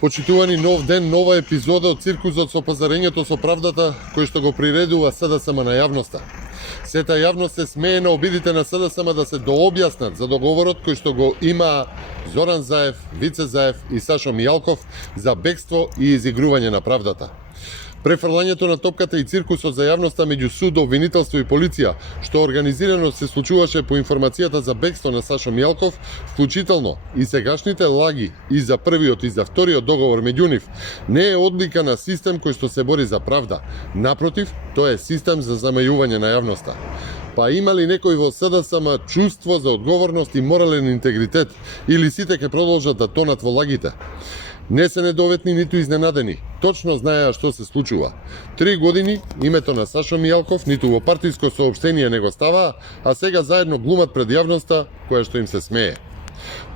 Почитувани, нов ден, нова епизода од циркусот со пазарењето со правдата, кој што го приредува СДСМ на јавноста. Сета јавност се смее на обидите на СДСМ да се дообјаснат за договорот кој што го има Зоран Заев, Вице Заев и Сашо Мијалков за бегство и изигрување на правдата. Префрлањето на топката и циркусот за јавноста меѓу суд, обвинителство и полиција, што организирано се случуваше по информацијата за бегство на Сашо Мијалков, вклучително и сегашните лаги и за првиот и за вториот договор меѓу нив, не е одлика на систем кој што се бори за правда. Напротив, тоа е систем за замајување на јавноста. Па има ли некој во СДСМ чувство за одговорност и морален интегритет, или сите ќе продолжат да тонат во лагите? Не се недоветни, ниту изненадени. Точно знаеа што се случува. 3 години името на Сашо Мијалков ниту во партиско соопштение не го ставаа, а сега заедно глумат пред јавноста која што им се смее.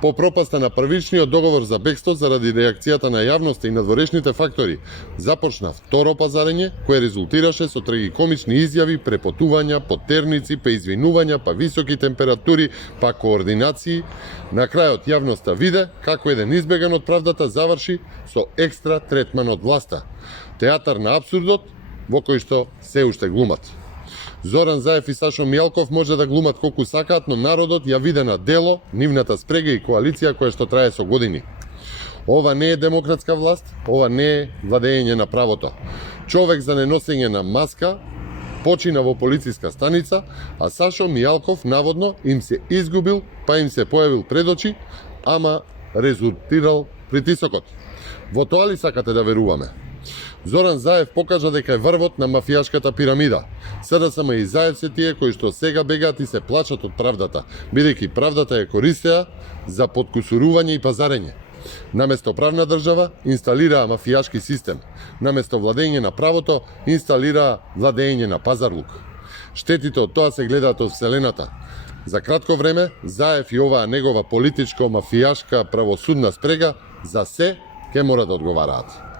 По пропаста на првичниот договор за бегство заради реакцијата на јавноста и надворешните фактори, започна второ пазарење кое резултираше со трагикомични изјави, препотувања, потерници, па извинувања, па високи температури, па координации. На крајот јавноста виде како еден избеган од правдата заврши со екстра третман од власта. Театар на апсурдот во кој што се уште глумат. Зоран Заев и Сашо Мијалков може да глумат колку сакаат, но народот ја виде на дело нивната спрега и коалиција која што трае со години. Ова не е демократска власт, ова не е владење на правото. Човек за неносење на маска почина во полициска станица, а Сашо Мијалков наводно им се изгубил, па им се појавил пред очи, ама резултирал притисокот. Во тоа ли сакате да веруваме? Зоран Заев покажа дека е врвот на мафијашката пирамида. СДСМ и Заев се тие кои што сега бегаат и се плачат од правдата, бидејќи правдата ја користеа за подкусурување и пазарење. Наместо правна држава, инсталираа мафијашки систем. Наместо владење на правото, инсталираа владење на пазарлук. Штетите од тоа се гледаат од вселената. За кратко време, Заев и оваа негова политичко-мафијашка правосудна спрега за се ќе мора да одговараат.